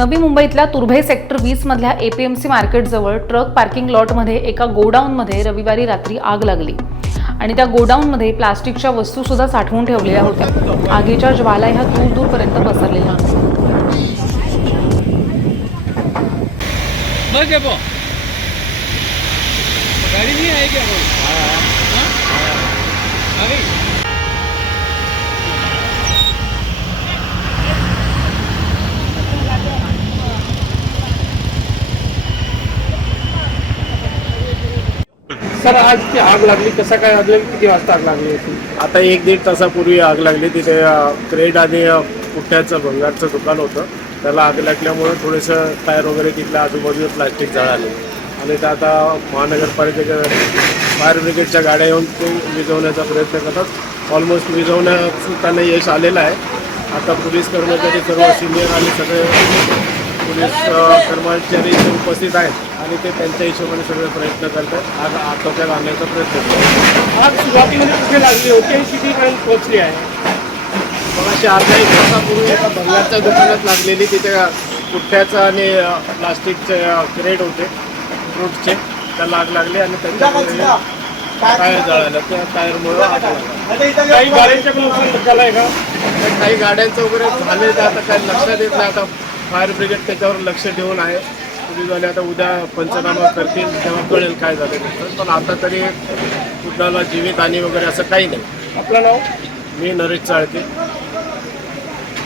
नवी मुंबईतल्या तुर्भे सेक्टर वीस मधल्या एपीएमसी मार्केटजवळ ट्रक पार्किंग लॉटमध्ये एका गोडाऊनमध्ये रविवारी रात्री आग लागली. आणि त्या गोडाऊनमध्ये प्लास्टिकच्या वस्तू सुद्धा साठवून ठेवलेल्या होत्या. आगीच्या ज्वाला ह्या दूर दूरपर्यंत पसरलेल्या मग आहे बुवा. गाडी नाही आहे क्या भाऊ? हाँ? आ गई? सर आज ती आग लागली. कसा काय आग लागली? किती वाजता आग लागली होती? आता एक दीड तासापूर्वी आग लागली. तिथे क्रेड आणि पुठ्याचं भंगारचं दुकान होतं. त्याला आग लागल्यामुळे थोडंसं टायर वगैरे तिथल्या आजूबाजूला प्लास्टिक जळाले आणि ते आता महानगरपालिकेच्या फायर ब्रिगेडच्या गाड्या येऊन ते विझवण्याचा प्रयत्न करतात. ऑलमोस्ट विझवण्यात त्यांना यश आलेलं आहे. आता पोलीस कर्मचारी सर्व सिनियर आणि सगळे पोलीस कर्मचारी इथे उपस्थित आहेत आणि ते त्यांच्या हिशोबाने सगळे प्रयत्न करतात. आग आटोक्यात आणण्याचा प्रयत्न करतात आग सुरुवातीमध्ये कुठे लागली होती आणि कितीपर्यंत पोहोचली आहे. मगाशी अर्धा एक तासापूर्वी एका भंगारच्या दुकानात लागलेली तिथे पुठ्ठ्याचं आणि प्लास्टिकचे क्रेट होते फ्रूटचे त्याला आग लागली आणि त्यांच्यामध्ये टायर जळालं. त्या टायरमुळं आग काही गाड्यांच्या तर काही गाड्यांचं वगैरे झाले ते आता काही लक्षात येत नाही. आता फायर ब्रिगेड त्याच्यावर लक्ष ठेवून आहे. पोलीसवाले आता उद्या पंचनामा करतील तेव्हा कळेल काय झालं नसतं पण आता तरी कुठल्याला जीवित हानी वगैरे असं काही नाही. आपलं नाव? मी नरेश चाळके.